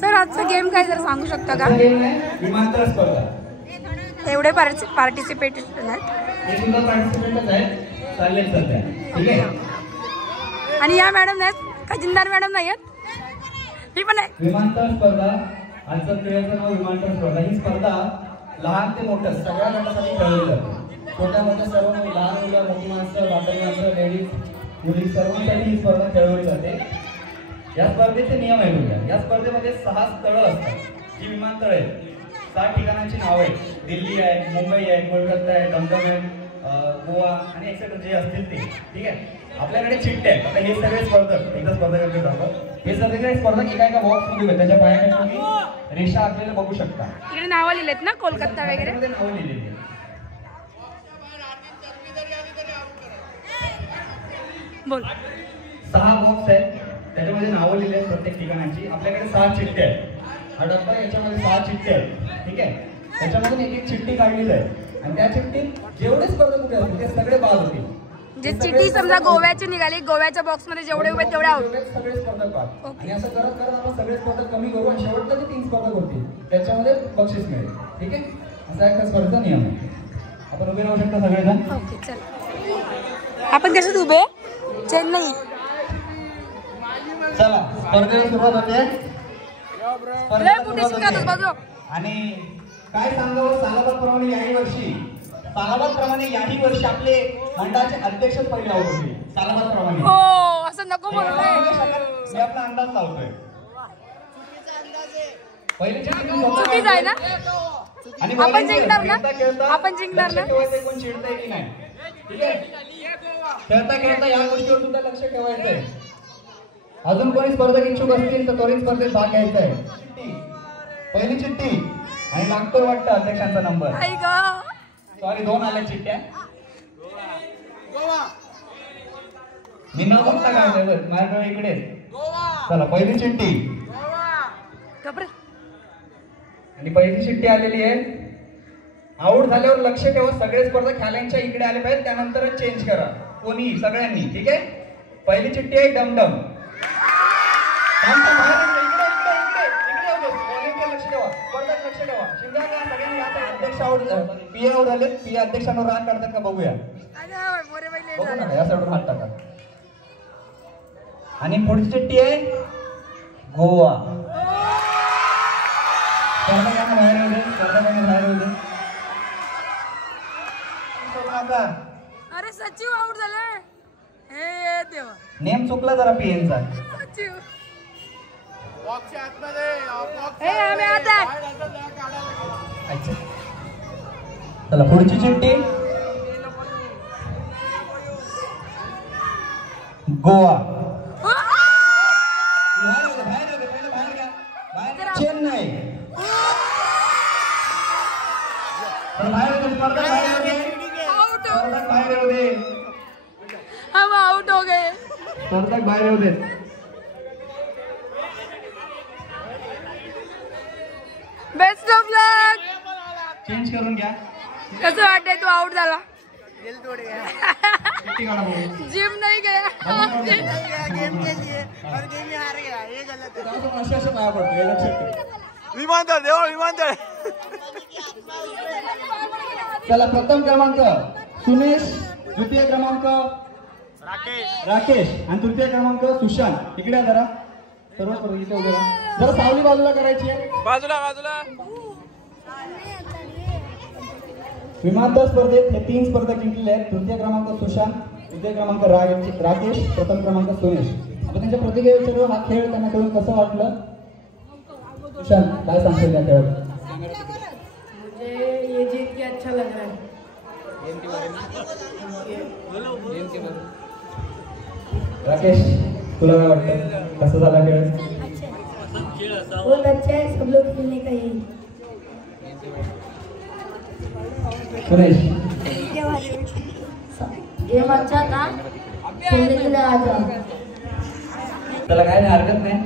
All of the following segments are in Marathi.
सर आजचा गेम काय जरा सांगू शकता का? विमानतळ स्पर्धा. एवढे पार्टिसिपेट आहेत. हे सुद्धा पार्टिसिपेंटच आहेत. चालेल सध्या. ठीक आहे. आणि या मॅडम नाहीत का? जिंदार मॅडम नाही आहेत? मी पण आहे. विमानतळ स्पर्धा. आजचं खेळाचं नाव विमानतळ स्पर्धा. ही स्पर्धा लहान ते मोठं सगळ्या गटासाठी खेळली जाते. छोट्या मोठ्या सर्व लहान मुलं, मोठी माणसं, म्हातारी माणसं, लेडीज, मुली सर्वांसाठी ही स्पर्धा खेळवली जाते. या स्पर्धेचे नियम आहेत बघा. या स्पर्धेमध्ये 6 स्थळं असतात. जी विमानतळ आहेत. 7 ठिकाणांची नाव आहेत. दिल्ली आहे, मुंबई आहे, कोलकाता आहे, दमदम आहे, गोवा आणि एक्सेट्रा जे असतील ते. ठीक आहे. आपल्याकडे चिठ्ठ्या आहेत. आता हे सगळे स्पर्धक एकदा स्पर्धा करत आहोत. हे सगळे स्पर्धक एका बॉक्स मध्ये त्याच्या पायाखाली तुम्ही रेषा आखलेल्या बघू शकता. इकडे नावं लिहिलेत ना कोलकाता वगैरे. नावं लिहिलेली आहेत. बोल. 6 बॉक्स आहेत. त्याच्यामध्ये नावं लिहिली आहेत प्रत्येक ठिकाणाची. आपल्याकडे 6 चिठ्ठ्या आहेत. हा डब्बा याच्यामध्ये 6 चिठ्ठ्या आहेत. ठीक आहे. त्याच्यामधून एक चिठ्ठी काढलेली आहे आणि त्या चिठ्ठीत जेवढे स्पर्धक उभे असतील ते सगळे बाद होतील. जे चिठ्ठी समजा गोव्याची निघाली, गोव्याच्या बॉक्स मध्ये जेवढे उभे तेवढे आउट. सगळे स्पर्धक बाद. आणि असं करत करत आपण सगळे स्पर्धक कमी करू आणि शेवटला जे 3 स्पर्धक होतील त्याच्यामध्ये बक्षीस मिळेल. ठीक आहे. असा एक स्पर्धेचा नियम आहे. आपण उभे राहू शकता सगळेजण. ओके चल. आपण कशात उभे? चेन्नई. चला स्पर्धेला सुरुवात होते. आणि काय सांगावं सालाबादप्रमाणे याही वर्षी आपले मंडळाचे अध्यक्ष पहिले आउट होते. सालाबादप्रमाणे हो असं नको बोलतोय. मी आपला अंदाज लावतोय. पहिले चुकीच आहे ना. आणि आपण जिंकणार ना. आपण जिंकणार ना. कोण चिडतंय की नाही. ठीक आहे. खेळता खेळता या गोष्टीवर सुद्धा लक्ष ठेवायचं आहे. अजून कोणी स्पर्धक इच्छुक असतील तर त्वरित स्पर्धेत भाग घ्यायचा आहे. पहिली चिठ्ठी आणि लागतोय वाटतं अध्यक्षांचा नंबर. सॉरी 2 आल्या चिठ्ठ्या. मी न बघता काय माझ्या इकडे. चला पहिली चिठ्ठी आणि पहिली चिठ्ठी आलेली आहे. आउट झाल्यावर लक्ष ठेवा. सगळे स्पर्धक खेळायच्या इकडे आले पाहिजे. त्यानंतरच चेंज करा कोणी सगळ्यांनी. ठीक आहे. पहिली चिठ्ठी आहे डमडम. अध्यक्ष आउट पीए आउट झाले. पीए अध्यक्षांवर रान काढतात का बघूया. बघू नका या साईडवर हात टाका. आणि पुढची चिठ्ठी आहे गोवा. स्पर्धकांना बाहेर येऊ दे. अरे सचिव आउट झाले. हे देवा नेम चुकला जरा पीएनचा. सचिव आम्ही आता. चला पुढची चिठ्ठी गोवा. चेन्नई. हम आउट हो गए. स्पर्धक बाहेर येऊ देत. Best of luck. चेंज करून घ्या. कसं वाटतंय तू आउट झाला? चिठ्ठी काढा. जिम नहीं गया. गेम के लिए और गेम में हार गया. ये गलत है. अशा पाया पडतो हे लक्षात ठेवा. विमानतळ देवा विमानतळ. चला प्रथम क्रमांक सुनेश, द्वितीय क्रमांक राकेश आणि तृतीय क्रमांक सुशांत. इकडे जरा सर्व इथे उभे राहा. जरा सावली बाजूला करायची आहे. बाजूला. विमानतळ स्पर्धेत हे 3 स्पर्धक जिंकलेले आहेत. तृतीय क्रमांक सुशांत, द्वितीय क्रमांक राकेश, प्रथम क्रमांक सुनेश. आपण त्यांच्या प्रतिक्रिया विचारू. हा खेळ त्यांना करून कसं वाटलं? सुशांत काय सांगशील त्या खेळात? मुझे ये जीत के अच्छा लग रहा है. राकेश तुला काय वाटतं कसं झाला खेळ? बहुत अच्छा है. सब लोग खेलने का यही. सुरेश गेम अच्छा था. खेलने के लिए आ जाओ. त्याला काय हरकत नाही.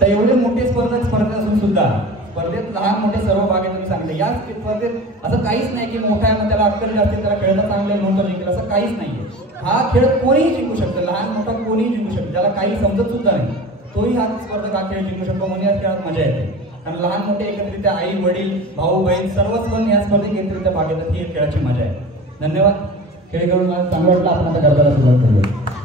तर एवढे मोठे स्पर्धेत असून सुद्धा स्पर्धेत लहान मोठे सर्व भाग आहे. तुम्ही सांगितले या स्पर्धेत असं काहीच नाही की मोठा आहे मग त्याला अक्कल जास्त त्याला खेळता चांगलं म्हणून तो जिंकला असं काहीच नाहीये. हा खेळ कोणीही जिंकू शकतो. लहान मोठा कोणीही जिंकू शकतो. ज्याला काही समजत सुद्धा नाही तोही हा स्पर्धक हा खेळ जिंकू शकतो म्हणून या खेळात मजा येते. कारण लहान मोठे एकत्रित्या आई वडील भाऊ बहीण सर्वच पण या स्पर्धेत एकत्रित्या भाग घेतात. ही खेळाची मजा आहे. धन्यवाद. खेळ करून मला चांगलं वाटलं. आपण आता गरबाला सुरुवात करूया.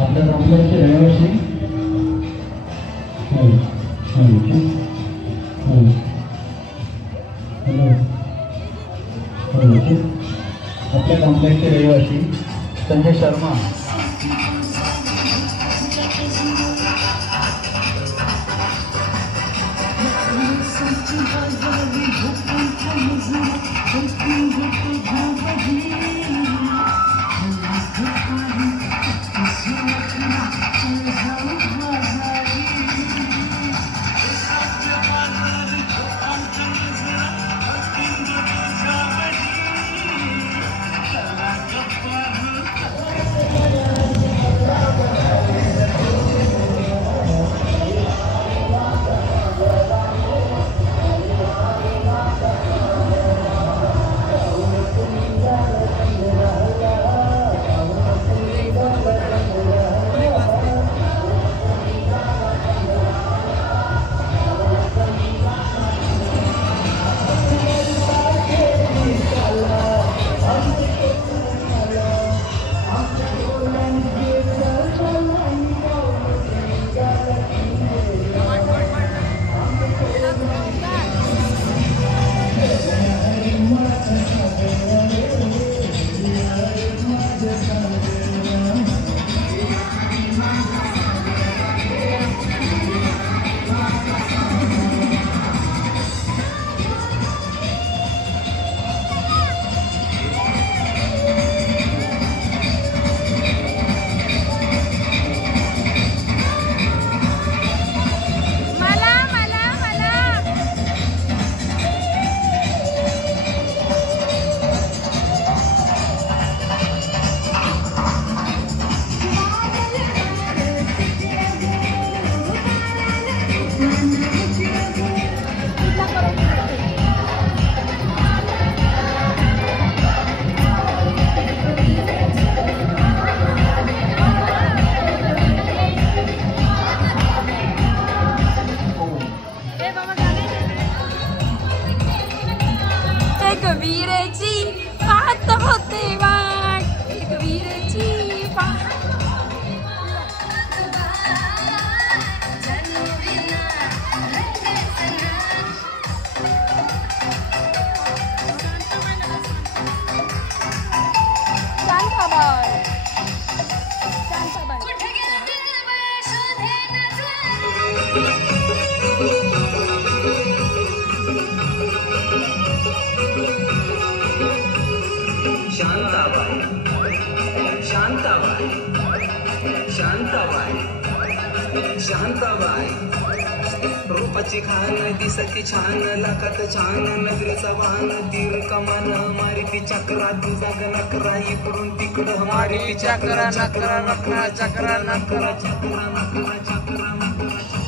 आपल्या कॉम्प्लेक्सचे रहिवासी आपल्या कॉम्प्लेक्सचे रहिवासी संजय शर्मा शांताबाई शांताबाई शांताबाई रूपाची खान दिसती छान लाखात छान नजरेचा वाहन तीर कमान मारिती चक्रा तुझा नकरा इकडून तिकडं मारिती चक्रा नकरा नकरा चक्रा नकरा चक्रा नकरा चक्रा नकरा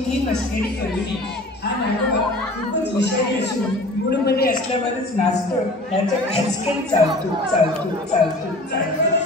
ही नसलेली कविनी हा नाटक खूपच विषारी असून मूडमध्ये असल्यावरच नाचतो याचा आजकाल चालतो चालतो चालतो चालतो